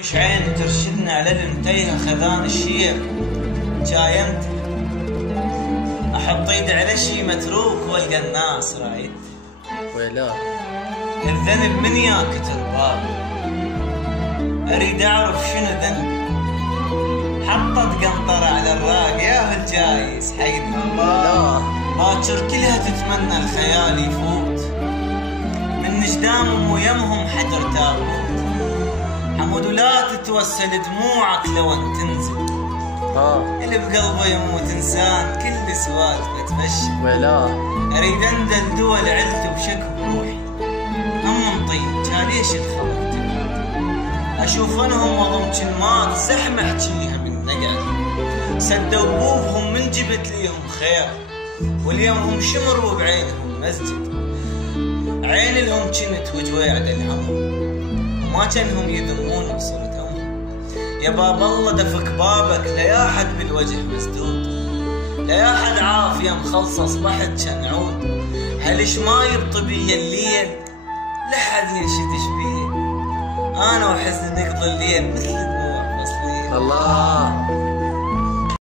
مش عين ترشدنا على المتيه خذان الشيع جايمته احط ايدي على شي متروك والقى الناس رايد ويلا الذنب من ياك ترباب اريد اعرف شنو ذنب حطت قنطرة على الراق يا الجايز حيدنا الله باكر كلها تتمنى الخيال يفوت من نجدامهم ويمهم حجر تابوت حمود ولا تتوسل دموعك لو ان تنزل اللي بقلبه يموت انسان كل سوالفه تفشل ويلا اريد اندل دول علت بشك بروحي هم طيب كان ليش الخبر اشوف انهم وضم كلمات زحمه احكيها من نقعد سدوا بوبهم من جبت ليهم خير واليوم هم شمروا بعينهم مسجد عين لهم كنت وجويعد الهم وما كانهم يذمون بصورة امهم يا باب الله دفك بابك لا احد بالوجه مسدود لا احد عافيه مخلصه اصبحت كان عود هلش ما يبطي بي الليل لحد ينشدش بيه انا وحزن نقضي الليل مثل دموع فصليه الله